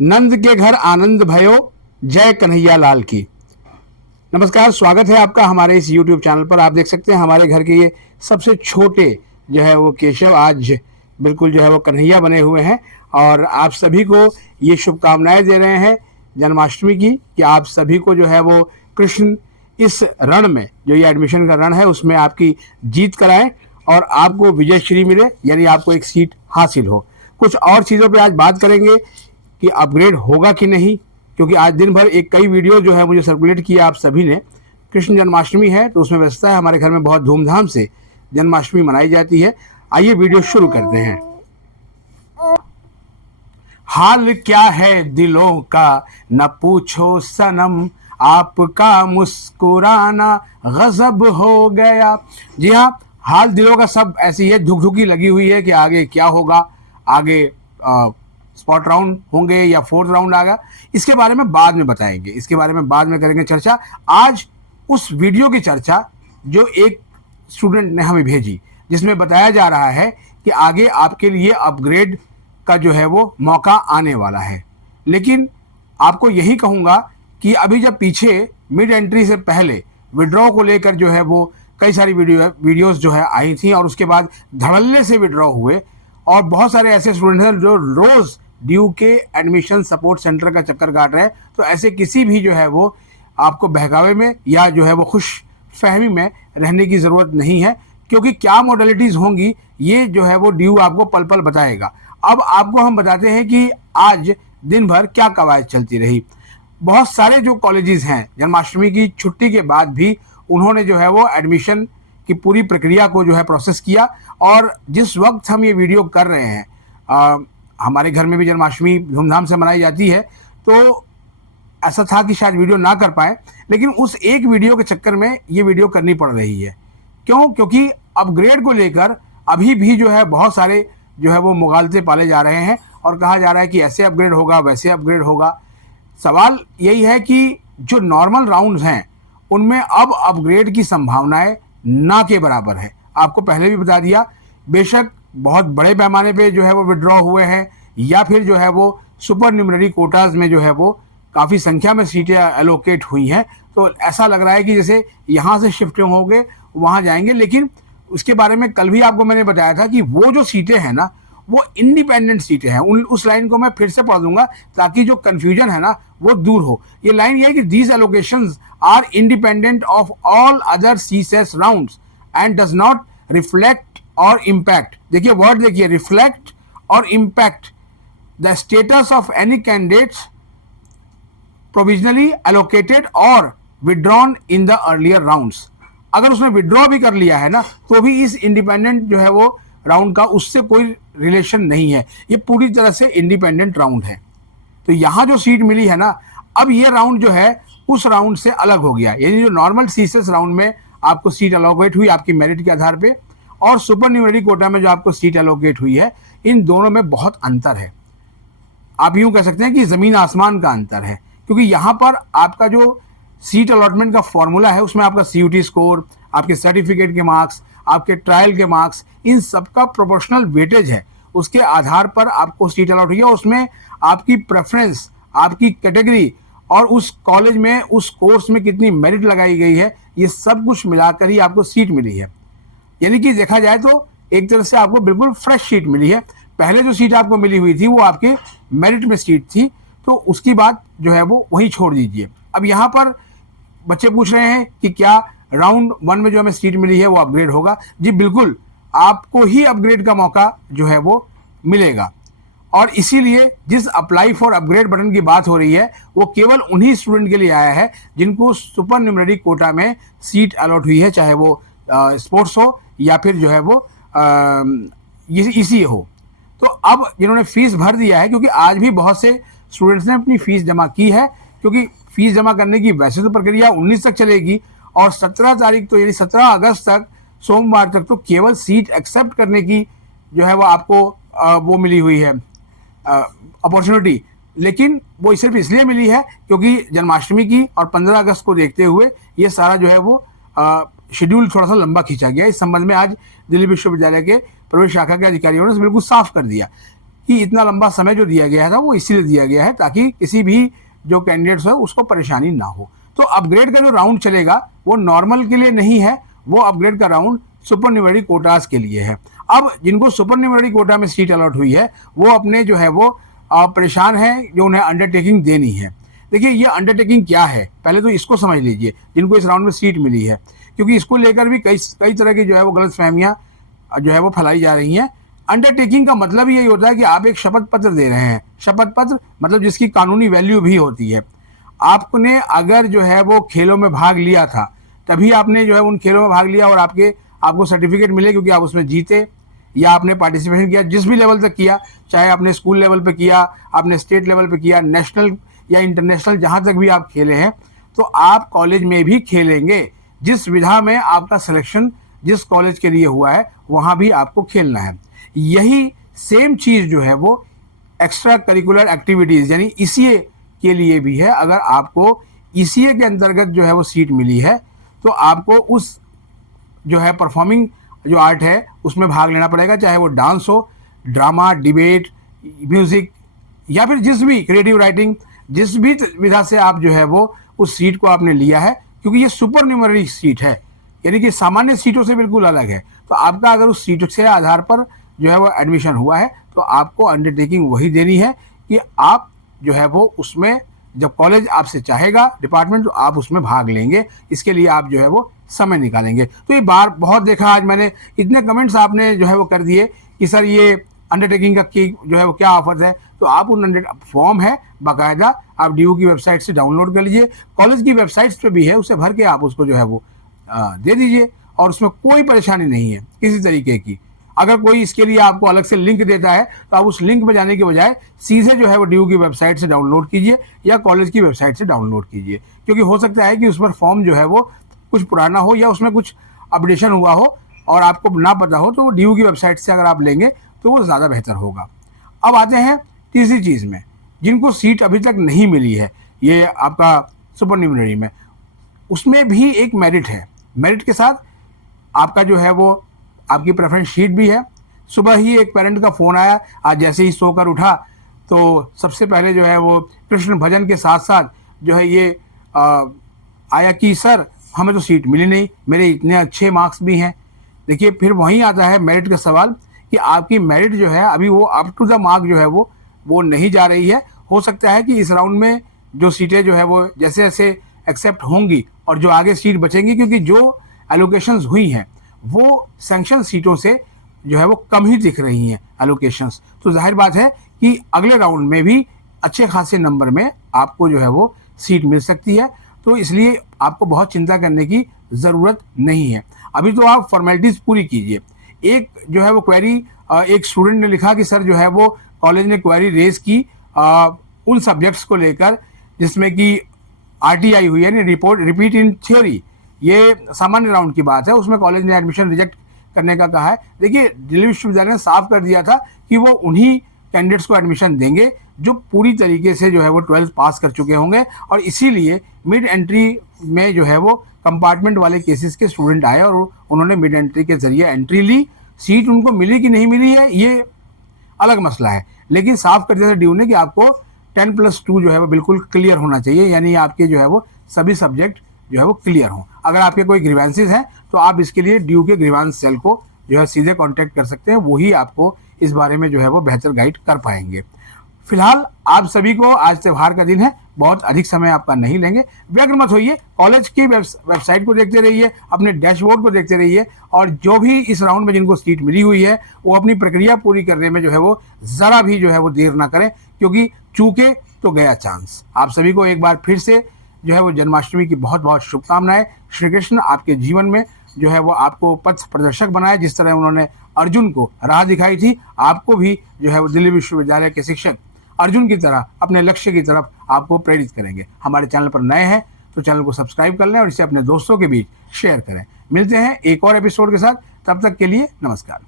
नंद के घर आनंद भयो, जय कन्हैया लाल की। नमस्कार, स्वागत है आपका हमारे इस YouTube चैनल पर। आप देख सकते हैं हमारे घर के ये सबसे छोटे जो है वो केशव आज बिल्कुल जो है वो कन्हैया बने हुए हैं और आप सभी को ये शुभकामनाएं दे रहे हैं जन्माष्टमी की कि आप सभी को जो है वो कृष्ण इस रण में, जो ये एडमिशन का रण है, उसमें आपकी जीत कराएं और आपको विजय श्री मिले, यानी आपको एक सीट हासिल हो। कुछ और चीज़ों पे आज बात करेंगे कि अपग्रेड होगा कि नहीं, क्योंकि आज दिन भर एक कई वीडियो जो है मुझे सर्कुलेट किया आप सभी ने। कृष्ण जन्माष्टमी है तो उसमें व्यवस्था है, हमारे घर में बहुत धूमधाम से जन्माष्टमी मनाई जाती है। आइए वीडियो शुरू करते हैं। हाल क्या है दिलों का न पूछो सनम, आपका मुस्कुराना गजब हो गया। जी हाँ, हाल दिलों का सब ऐसी है, धुकधुकी लगी हुई है कि आगे क्या होगा, आगे स्पॉट राउंड होंगे या फोर्थ राउंड आएगा, इसके बारे में बाद में बताएंगे, इसके बारे में बाद में करेंगे चर्चा। आज उस वीडियो की चर्चा जो एक स्टूडेंट ने हमें भेजी, जिसमें बताया जा रहा है कि आगे आपके लिए अपग्रेड का जो है वो मौका आने वाला है। लेकिन आपको यही कहूँगा कि अभी जब पीछे मिड एंट्री से पहले विड्रॉ को लेकर जो है वो कई सारी वीडियोस जो है आई थी और उसके बाद धड़ल्ले से विड्रॉ हुए और बहुत सारे ऐसे स्टूडेंट्स हैं जो रोज़ ड्यू के एडमिशन सपोर्ट सेंटर का चक्कर काट रहे हैं। तो ऐसे किसी भी जो है वो आपको बहकावे में या जो है वो खुश फहमी में रहने की ज़रूरत नहीं है, क्योंकि क्या मॉडलिटीज़ होंगी ये जो है वो ड्यू आपको पल पल बताएगा। अब आपको हम बताते हैं कि आज दिन भर क्या कवायद चलती रही। बहुत सारे जो कॉलेजेस हैं जन्माष्टमी की छुट्टी के बाद भी उन्होंने जो है वो एडमिशन की पूरी प्रक्रिया को जो है प्रोसेस किया। और जिस वक्त हम ये वीडियो कर रहे हैं हमारे घर में भी जन्माष्टमी धूमधाम से मनाई जाती है, तो ऐसा था कि शायद वीडियो ना कर पाए, लेकिन उस एक वीडियो के चक्कर में ये वीडियो करनी पड़ रही है। क्यों? क्योंकि अपग्रेड को लेकर अभी भी जो है बहुत सारे जो है वो मुगालते पाले जा रहे हैं और कहा जा रहा है कि ऐसे अपग्रेड होगा, वैसे अपग्रेड होगा। सवाल यही है कि जो नॉर्मल राउंड्स हैं उनमें अब अपग्रेड की संभावनाएं ना के बराबर है। आपको पहले भी बता दिया, बेशक बहुत बड़े पैमाने पे जो है वो विड्रॉ हुए हैं या फिर जो है वो सुपर न्यूमररी कोटाज में जो है वो काफ़ी संख्या में सीटें एलोकेट हुई हैं, तो ऐसा लग रहा है कि जैसे यहाँ से शिफ्ट होंगे वहाँ जाएंगे। लेकिन उसके बारे में कल भी आपको मैंने बताया था कि वो जो सीटें हैं ना, वो इंडिपेंडेंट सीटें हैं। उस लाइन को मैं फिर से पढ़ दूंगा ताकि जो कन्फ्यूजन है ना वो दूर हो। ये लाइन ये है कि these allocations are independent of all other CSAS rounds and does not reflect or impact. देखिए वर्ड देखिए, reflect or impact the status of any candidates provisionally allocated or withdrawn in the earlier rounds. अगर उसने withdraw भी कर लिया है ना तो भी इस इंडिपेंडेंट जो है वो राउंड का उससे कोई रिलेशन नहीं है। ये पूरी तरह से इंडिपेंडेंट राउंड है। तो यहाँ जो सीट मिली है ना, अब ये राउंड जो है उस राउंड से अलग हो गया। यानी जो नॉर्मल सीसेस राउंड में आपको सीट एलोकेट हुई आपकी मेरिट के आधार पे और सुपर न्यूमररी कोटा में जो आपको सीट एलोकेट हुई है, इन दोनों में बहुत अंतर है। आप यूँ कह सकते हैं कि ज़मीन आसमान का अंतर है, क्योंकि यहाँ पर आपका जो सीट अलॉटमेंट का फॉर्मूला है उसमें आपका CUT स्कोर, आपके सर्टिफिकेट के मार्क्स, आपके ट्रायल के मार्क्स, इन सब का प्रोपोर्शनल वेटेज है। उसके आधार पर आपको सीट अलॉट हुई है। उसमें आपकी प्रेफरेंस, आपकी कैटेगरी और उस कॉलेज में उस कोर्स में कितनी मेरिट लगाई गई है, ये सब कुछ मिलाकर ही आपको सीट मिली है। यानी कि देखा जाए तो एक तरह से आपको बिल्कुल फ्रेश सीट मिली है। पहले जो सीट आपको मिली हुई थी वो आपके मेरिट में सीट थी, तो उसकी बात जो है वो वहीं छोड़ दीजिए। अब यहाँ पर बच्चे पूछ रहे हैं कि क्या राउंड 1 में जो हमें सीट मिली है वो अपग्रेड होगा। जी बिल्कुल, आपको ही अपग्रेड का मौका जो है वो मिलेगा। और इसीलिए जिस अप्लाई फॉर अपग्रेड बटन की बात हो रही है वो केवल उन्हीं स्टूडेंट के लिए आया है जिनको सुपर न्यूमररी कोटा में सीट अलॉट हुई है, चाहे वो स्पोर्ट्स हो या फिर जो है वो इसी हो। तो अब जिन्होंने फीस भर दिया है, क्योंकि आज भी बहुत से स्टूडेंट्स ने अपनी फीस जमा की है, क्योंकि फीस जमा करने की वैसे तो प्रक्रिया 19 तक चलेगी और 17 तारीख तो यानी 17 अगस्त तक, सोमवार तक तो केवल सीट एक्सेप्ट करने की जो है वो आपको वो मिली हुई है अपॉर्चुनिटी। लेकिन वो सिर्फ इसलिए मिली है क्योंकि जन्माष्टमी की और 15 अगस्त को देखते हुए ये सारा जो है वो शेड्यूल थोड़ा सा लंबा खींचा गया। इस संबंध में आज दिल्ली विश्वविद्यालय के प्रवेश शाखा के अधिकारियों ने बिल्कुल साफ कर दिया। कि इतना लंबा समय जो दिया गया था वो इसीलिए दिया गया है ताकि किसी भी जो कैंडिडेट्स है उसको परेशानी ना हो। तो अपग्रेड का जो राउंड चलेगा वो नॉर्मल के लिए नहीं है, वो अपग्रेड का राउंड सुपरन्यूमरी कोटास के लिए है। अब जिनको सुपरन्यूमरी कोटा में सीट अलॉट हुई है वो अपने जो है वो परेशान है, जो उन्हें अंडरटेकिंग देनी है। देखिए ये अंडरटेकिंग क्या है, पहले तो इसको समझ लीजिए जिनको इस राउंड में सीट मिली है, क्योंकि इसको लेकर भी कई तरह की जो है वो गलतफहमियां जो है वो फैलाई जा रही हैं। अंडरटेकिंग का मतलब यही होता है कि आप एक शपथ पत्र दे रहे हैं। शपथ पत्र मतलब जिसकी कानूनी वैल्यू भी होती है। आपने अगर जो है वो खेलों में भाग लिया था तभी आपने जो है उन खेलों में भाग लिया और आपको सर्टिफिकेट मिले क्योंकि आप उसमें जीते, या आपने पार्टिसिपेशन किया जिस भी लेवल तक किया, चाहे आपने स्कूल लेवल पे किया, आपने स्टेट लेवल पे किया, नेशनल या इंटरनेशनल जहाँ तक भी आप खेले हैं, तो आप कॉलेज में भी खेलेंगे। जिस विधा में आपका सिलेक्शन जिस कॉलेज के लिए हुआ है वहाँ भी आपको खेलना है। यही सेम चीज़ जो है वो एक्स्ट्रा करिकुलर एक्टिविटीज़ यानी ईसीए के लिए भी है। अगर आपको ईसीए के अंतर्गत जो है वो सीट मिली है तो आपको उस जो है परफॉर्मिंग जो आर्ट है उसमें भाग लेना पड़ेगा, चाहे वो डांस हो, ड्रामा, डिबेट, म्यूज़िक या फिर जिस भी क्रिएटिव राइटिंग, जिस भी विधा से आप जो है वो उस सीट को आपने लिया है, क्योंकि ये सुपर न्यूमरी सीट है यानी कि सामान्य सीटों से बिल्कुल अलग है। तो आपका अगर उस सीट से आधार पर जो है वो एडमिशन हुआ है तो आपको अंडरटेकिंग वही देनी है कि आप जो है वो उसमें जब कॉलेज आपसे चाहेगा डिपार्टमेंट तो आप उसमें भाग लेंगे। इसके लिए आप जो है वो समय निकालेंगे। तो ये बार बहुत देखा, आज मैंने इतने कमेंट्स आपने जो है वो कर दिए कि सर ये अंडरटेकिंग का की जो है वो क्या ऑफर्स है। तो आप उन फॉर्म है बाकायदा आप डीयू की वेबसाइट से डाउनलोड कर लीजिए, कॉलेज की वेबसाइट्स पे भी है, उसे भर के आप उसको जो है वो दे दीजिए और उसमें कोई परेशानी नहीं है किसी तरीके की। अगर कोई इसके लिए आपको अलग से लिंक देता है तो आप उस लिंक में जाने के बजाय सीधे जो है वो डीयू की वेबसाइट से डाउनलोड कीजिए या कॉलेज की वेबसाइट से डाउनलोड कीजिए, क्योंकि हो सकता है कि उस पर फॉर्म जो है वो कुछ पुराना हो या उसमें कुछ अपडेशन हुआ हो और आपको ना पता हो, तो डीयू की वेबसाइट से अगर आप लेंगे तो वो ज़्यादा बेहतर होगा। अब आते हैं तीसरी चीज़ में, जिनको सीट अभी तक नहीं मिली है ये आपका सुपरन्यूमरी में, उसमें भी एक मेरिट है। मेरिट के साथ आपका जो है वो आपकी प्रेफरेंस शीट भी है। सुबह ही एक पेरेंट का फ़ोन आया, आज जैसे ही सोकर उठा तो सबसे पहले जो है वो कृष्ण भजन के साथ साथ जो है ये आया कि सर हमें तो सीट मिली नहीं, मेरे इतने अच्छे मार्क्स भी हैं। देखिए फिर वहीं आता है मेरिट का सवाल कि आपकी मेरिट जो है अभी वो अप टू द मार्क जो है वो नहीं जा रही है। हो सकता है कि इस राउंड में जो सीटें जो है वो जैसे जैसे एक्सेप्ट होंगी और जो आगे सीट बचेंगी, क्योंकि जो एलोकेशंस हुई हैं वो सैंक्शन सीटों से जो है वो कम ही दिख रही हैं एलोकेशंस, तो जाहिर बात है कि अगले राउंड में भी अच्छे खासे नंबर में आपको जो है वो सीट मिल सकती है। तो इसलिए आपको बहुत चिंता करने की ज़रूरत नहीं है। अभी तो आप फॉर्मेलिटीज़ पूरी कीजिए। एक जो है वो क्वेरी एक स्टूडेंट ने लिखा कि सर जो है वो कॉलेज ने क्वेरी रेज की उन सब्जेक्ट्स को लेकर जिसमें कि RTI हुई है, रिपोर्ट रिपीट इन थ्योरी, ये सामान्य राउंड की बात है, उसमें कॉलेज ने एडमिशन रिजेक्ट करने का कहा है। देखिए दिल्ली विश्वविद्यालय ने साफ कर दिया था कि वो उन्हीं कैंडिडेट्स को एडमिशन देंगे जो पूरी तरीके से जो है वो 12th पास कर चुके होंगे, और इसीलिए मिड एंट्री में जो है वो कंपार्टमेंट वाले केसेस के स्टूडेंट आए और उन्होंने मिड एंट्री के जरिए एंट्री ली। सीट उनको मिली कि नहीं मिली है ये अलग मसला है, लेकिन साफ कर दिया था डीयू ने कि आपको 10+2 जो है वो बिल्कुल क्लियर होना चाहिए, यानी आपके जो है वो सभी सब्जेक्ट जो है वो क्लियर हों। अगर आपके कोई ग्रीवेंसेस हैं तो आप इसके लिए डीयू के ग्रीवेंस सेल को जो है सीधे कांटेक्ट कर सकते हैं, वही आपको इस बारे में जो है वो बेहतर गाइड कर पाएंगे। फिलहाल आप सभी को, आज त्यौहार का दिन है, बहुत अधिक समय आपका नहीं लेंगे, व्यग्र मत होइए, कॉलेज की वेबसाइट को देखते रहिए, अपने डैशबोर्ड को देखते रहिए, और जो भी इस राउंड में जिनको सीट मिली हुई है वो अपनी प्रक्रिया पूरी करने में जो है वो ज़रा भी जो है वो देर ना करें, क्योंकि चूके तो गया चांस। आप सभी को एक बार फिर से जो है वो जन्माष्टमी की बहुत बहुत शुभकामनाएं। श्री कृष्ण आपके जीवन में जो है वो आपको पथ प्रदर्शक बनाए, जिस तरह उन्होंने अर्जुन को राह दिखाई थी, आपको भी जो है वो दिल्ली विश्वविद्यालय के शिक्षक अर्जुन की तरह अपने लक्ष्य की तरफ आपको प्रेरित करेंगे। हमारे चैनल पर नए हैं तो चैनल को सब्सक्राइब कर लें और इसे अपने दोस्तों के बीच शेयर करें। मिलते हैं एक और एपिसोड के साथ, तब तक के लिए नमस्कार।